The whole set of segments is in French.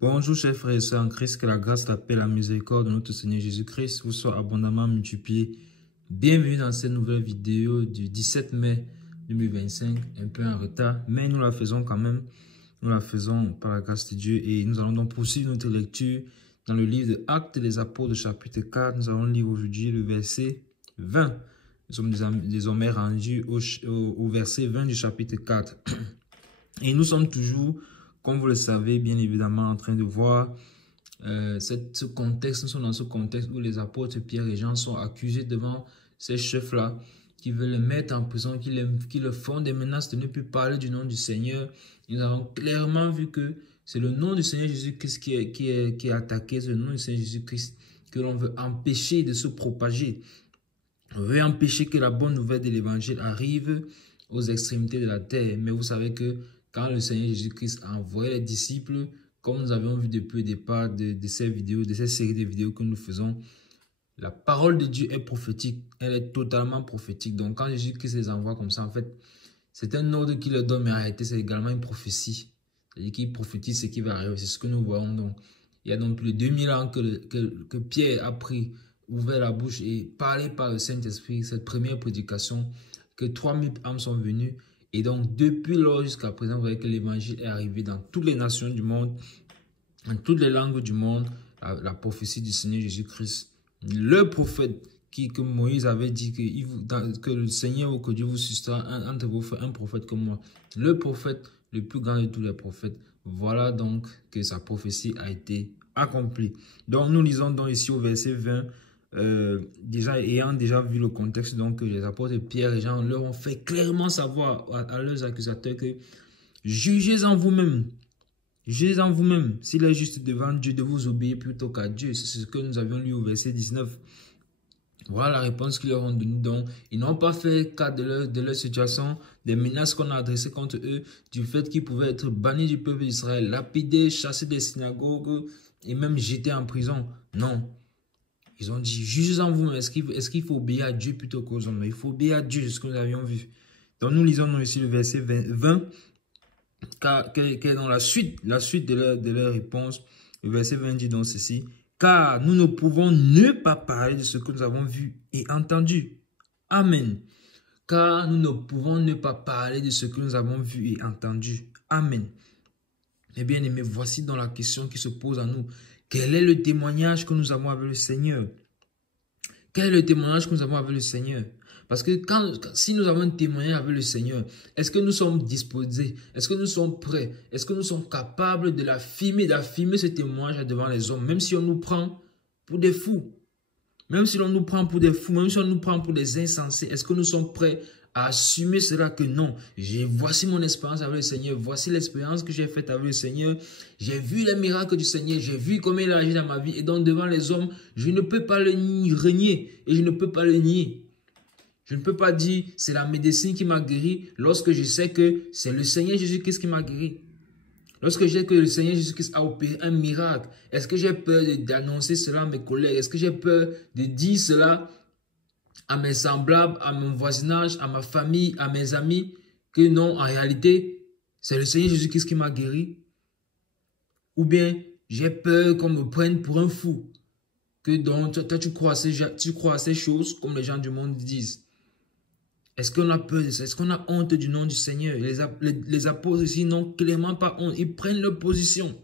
Bonjour chers frères et sœurs en Christ, que la grâce, la paix, la miséricorde de notre Seigneur Jésus-Christ vous soit abondamment multipliée. Bienvenue dans cette nouvelle vidéo du 17 mai 2025, un peu en retard, mais nous la faisons quand même. Nous la faisons par la grâce de Dieu et nous allons donc poursuivre notre lecture dans le livre de Actes des Apôtres, chapitre 4. Nous allons lire aujourd'hui le verset 20. Nous sommes désormais rendus au verset 20 du chapitre 4. Et nous sommes toujours, comme vous le savez, bien évidemment, en train de voir ce contexte. Nous sommes dans ce contexte où les apôtres Pierre et Jean sont accusés devant ces chefs-là qui veulent les mettre en prison, qui leur font des menaces de ne plus parler du nom du Seigneur. Nous avons clairement vu que c'est le nom du Seigneur Jésus-Christ qui est attaqué, c'est le nom du Seigneur Jésus-Christ que l'on veut empêcher de se propager. On veut empêcher que la bonne nouvelle de l'évangile arrive aux extrémités de la terre. Mais vous savez que quand le Seigneur Jésus-Christ a envoyé les disciples, comme nous avions vu depuis le départ de ces vidéos, de cette série de vidéos que nous faisons, la parole de Dieu est prophétique. Elle est totalement prophétique. Donc quand Jésus-Christ les envoie comme ça, en fait, c'est un ordre qu'il leur donne, mais en réalité, c'est également une prophétie. C'est-à-dire qu'il prophétise ce qui va arriver. C'est ce que nous voyons donc. Il y a donc plus de 2000 ans que Pierre a pris, ouvert la bouche et parlé par le Saint-Esprit, cette première prédication, que 3000 âmes sont venues. Et donc, depuis lors jusqu'à présent, vous voyez que l'évangile est arrivé dans toutes les nations du monde, dans toutes les langues du monde, la prophétie du Seigneur Jésus-Christ. Le prophète que Moïse avait dit que le Seigneur ou que Dieu vous suscitera entre vos frères un prophète comme moi. Le prophète, le plus grand de tous les prophètes. Voilà donc que sa prophétie a été accomplie. Donc, nous lisons donc ici au verset 20. Ayant déjà vu le contexte, donc les apôtres Pierre et Jean leur ont fait clairement savoir à leurs accusateurs que jugez en vous-même. Jugez en vous-même s'il est juste devant Dieu de vous obéir plutôt qu'à Dieu. C'est ce que nous avions lu au verset 19. Voilà la réponse qu'ils leur ont donnée. Donc, ils n'ont pas fait cas de leur situation, des menaces qu'on a adressées contre eux, du fait qu'ils pouvaient être bannis du peuple d'Israël, lapidés, chassés des synagogues et même jetés en prison. Non. Ils ont dit, jugez en vous, est-ce qu'il faut obéir à Dieu plutôt qu'aux hommes? Il faut obéir à Dieu, c'est ce que nous avions vu. Donc nous lisons ici le verset 20, qui est dans la suite de leur réponse. Le verset 20 dit donc ceci, car nous ne pouvons ne pas parler de ce que nous avons vu et entendu. Amen. Car nous ne pouvons ne pas parler de ce que nous avons vu et entendu. Amen. Eh bien aimés, voici dans la question qui se pose à nous. Quel est le témoignage que nous avons avec le Seigneur? Quel est le témoignage que nous avons avec le Seigneur? Parce que si nous avons un témoignage avec le Seigneur, est-ce que nous sommes disposés? Est-ce que nous sommes prêts? Est-ce que nous sommes capables de d'affirmer ce témoignage devant les hommes, même si on nous prend pour des fous? Même si on nous prend pour des fous, même si on nous prend pour des insensés, est-ce que nous sommes prêts à assumer cela que non, voici mon expérience avec le Seigneur, voici l'expérience que j'ai faite avec le Seigneur, j'ai vu les miracles du Seigneur, j'ai vu comment il a agi dans ma vie et donc devant les hommes, je ne peux pas le renier et je ne peux pas le nier. Je ne peux pas dire c'est la médecine qui m'a guéri lorsque je sais que c'est le Seigneur Jésus-Christ qui m'a guéri. Lorsque je sais que le Seigneur Jésus-Christ a opéré un miracle, est-ce que j'ai peur d'annoncer cela à mes collègues? Est-ce que j'ai peur de dire cela à mes semblables, à mon voisinage, à ma famille, à mes amis, que non, en réalité, c'est le Seigneur Jésus-Christ qui m'a guéri? Ou bien, j'ai peur qu'on me prenne pour un fou, que donc, toi, tu crois à ces choses, comme les gens du monde disent. Est-ce qu'on a peur de ça? Est-ce qu'on a honte du nom du Seigneur? Les apôtres ici n'ont clairement pas honte, ils prennent leur position.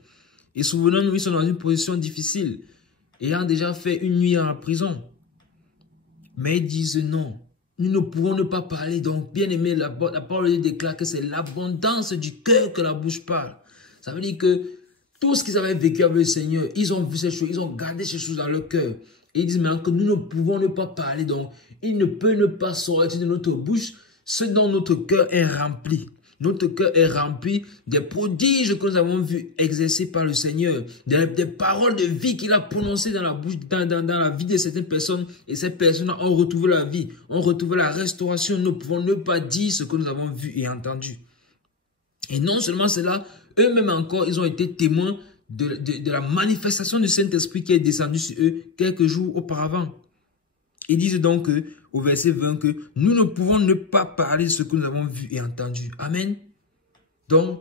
Et souvenons-nous, ils sont dans une position difficile, ayant déjà fait une nuit en prison. Mais ils disent non, nous ne pouvons ne pas parler. Donc, bien aimé, la parole déclare que c'est l'abondance du cœur que la bouche parle. Ça veut dire que tout ce qu'ils avaient vécu avec le Seigneur, ils ont vu ces choses, ils ont gardé ces choses dans leur cœur. Et ils disent maintenant que nous ne pouvons ne pas parler. Donc, il ne peut ne pas sortir de notre bouche ce dont notre cœur est rempli. Notre cœur est rempli des prodiges que nous avons vus exercer par le Seigneur, des paroles de vie qu'il a prononcées dans la bouche, dans la vie de certaines personnes. Et ces personnes ont retrouvé la vie, ont retrouvé la restauration. Nous pouvons ne pas dire ce que nous avons vu et entendu. Et non seulement cela, eux-mêmes encore, ils ont été témoins de la manifestation du Saint-Esprit qui est descendu sur eux quelques jours auparavant. Ils disent donc au verset 20 que nous ne pouvons ne pas parler de ce que nous avons vu et entendu. Amen. Donc,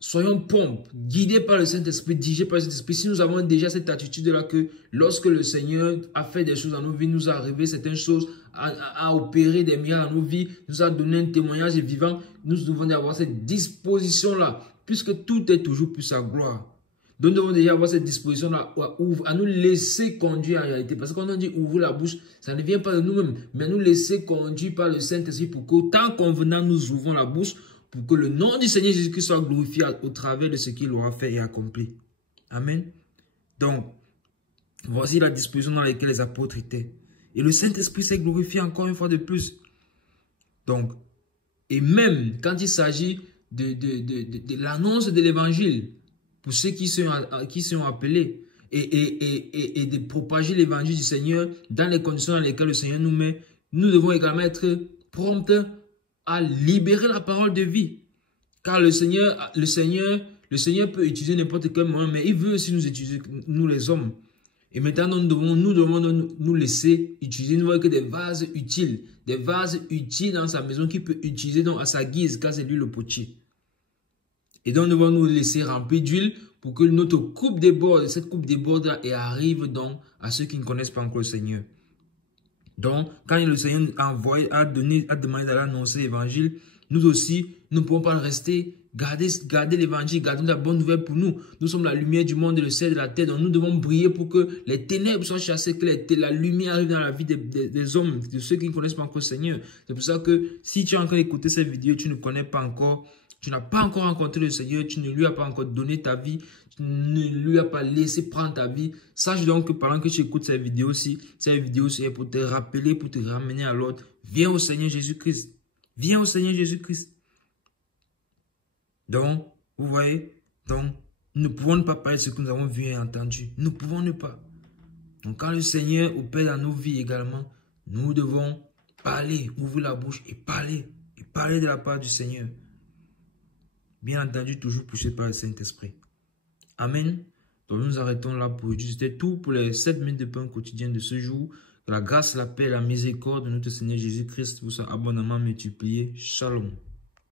soyons pompes, guidés par le Saint-Esprit, dirigés par le Saint-Esprit. Si nous avons déjà cette attitude-là que lorsque le Seigneur a fait des choses dans nos vies, nous a révélé certaines choses, a opéré des miracles dans nos vies, nous a donné un témoignage vivant, nous devons avoir cette disposition-là, puisque tout est toujours pour sa gloire. Donc, nous devons déjà avoir cette disposition-là à nous laisser conduire en réalité. Parce que quand on dit ouvrir la bouche, ça ne vient pas de nous-mêmes, mais à nous laisser conduire par le Saint-Esprit pour qu'autant convenant, nous ouvrons la bouche pour que le nom du Seigneur Jésus-Christ soit glorifié au travers de ce qu'il aura fait et accompli. Amen. Donc, voici la disposition dans laquelle les apôtres étaient. Et le Saint-Esprit s'est glorifié encore une fois de plus. Donc, et même quand il s'agit de l'annonce de l'évangile, pour ceux qui sont appelés, et de propager l'évangile du Seigneur dans les conditions dans lesquelles le Seigneur nous met, nous devons également être prompts à libérer la parole de vie. Car le Seigneur peut utiliser n'importe quel moyen, mais il veut aussi nous utiliser, nous les hommes. Et maintenant, nous devons nous laisser utiliser, nous voyons que des vases utiles dans sa maison qu'il peut utiliser donc à sa guise, car c'est lui le potier. Et donc, nous devons nous laisser remplir d'huile pour que notre coupe déborde, cette coupe déborde et arrive donc à ceux qui ne connaissent pas encore le Seigneur. Donc, quand le Seigneur a demandé d'aller annoncer l'évangile, nous aussi, nous ne pouvons pas rester, garder l'évangile, gardons la bonne nouvelle pour nous. Nous sommes la lumière du monde et le ciel de la terre, donc nous devons briller pour que les ténèbres soient chassées, que la lumière arrive dans la vie des hommes, de ceux qui ne connaissent pas encore le Seigneur. C'est pour ça que si tu es en train d'écouter cette vidéo, tu ne connais pas encore, tu n'as pas encore rencontré le Seigneur, tu ne lui as pas encore donné ta vie, tu ne lui as pas laissé prendre ta vie. Sache donc que pendant que tu écoutes cette vidéo-ci, est pour te rappeler, pour te ramener à l'ordre. Viens au Seigneur Jésus-Christ. Viens au Seigneur Jésus-Christ. Donc, vous voyez, donc, nous ne pouvons pas parler de ce que nous avons vu et entendu. Nous ne pouvons ne pas. Donc, quand le Seigneur opère dans nos vies également, nous devons parler, ouvrir la bouche et parler de la part du Seigneur. Bien entendu, toujours poussé par le Saint-Esprit. Amen. Donc, nous arrêtons là pour aujourd'hui. C'était tout pour les 7 minutes de pain quotidien de ce jour. Que la grâce, la paix, la miséricorde de notre Seigneur Jésus-Christ vous soit abondamment multipliée. Shalom.